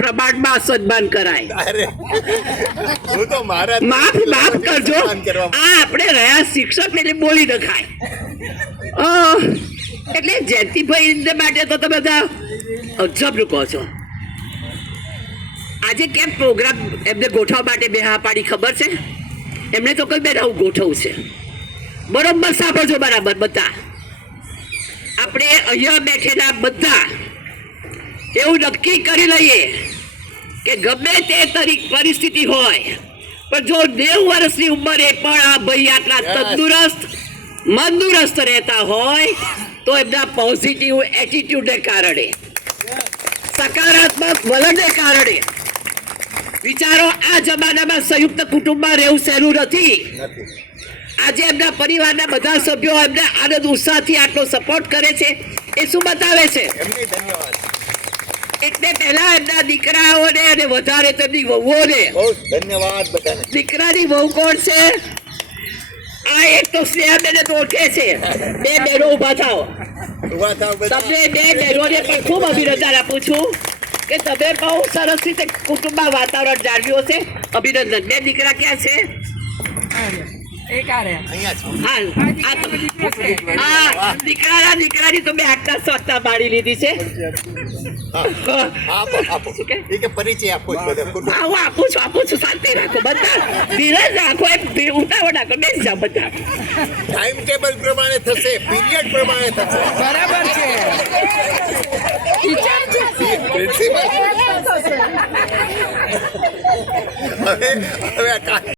પ્રમાણમાં સન્માન કરાય. અરે હું તો મારા માફ માફ કરજો. આ આપણે રહ્યા શિક્ષક એટલે બોલી નખાય. એટલે જયંતિભાઈ માટે તો તમે બધા અજબનું કહો છો. આજે કેમ પ્રોગ્રામ એમને ગોઠવવા માટે બે હા પાડી ખબર છે? એમને તો કઈ બેન આવું ગોઠવું છે. બરોબર સાંભળજો બરાબર બધા. આપણે અહીંયા બેઠેલા બધા એવું નક્કી કરી લઈએ કે ગમે તે તરીક પરિસ્થિતિ હોય પણ જો નેવું વર્ષની ઉંમરે પણ આ ભાઈ આટલા. તંદુરસ્ત મંદુરસ્ત રહેતા હોય તો એમના પોઝિટિવ એટીટ્યુડને કારણે સકારાત્મક વલણને કારણે વિચારો આ જમાનામાં સંયુક્ત કુટુંબમાં રહેવું સહેલું નથી. નથી. આજે એમના પરિવારના બધા સભ્યો એમને આનંદ ઉત્સાહથી આટલો સપોર્ટ કરે છે એ શું બતાવે છે? ધન્યવાદ. એટલે પહેલા એમના દીકરાઓને અને વધારે તો એમની વહુઓને ધન્યવાદ બધાને. દીકરાની વહુ કોણ છે? આ એક તો સ્નેહાબેન જ ઓળખે છે. બે બહેનો ઊભા ઊભા થાવ તમને બે બહેનોને પણ ખૂબ અભિનંદન આપું છું કે તમે બહુ સરસ રીતે કુટુંબમાં વાતાવરણ જાળવ્યું છે અભિનંદન. બે દીકરા ક્યાં છે? હા દીકરાના તો મેં આટલા સ્વચ્છતા પાડી લીધી છે? પરિચય આપો હા. હું આપું છું આપું છું શાંતિ રાખો બધા. ધીરજ રાખો ઉતાવળ રાખો બેસી જાઓ બધા. ટાઈમ ટેબલ પ્રમાણે થશે પીરિયડ પ્રમાણે થશે. બરાબર છે. પ્રિન્સિપલ હવે હવે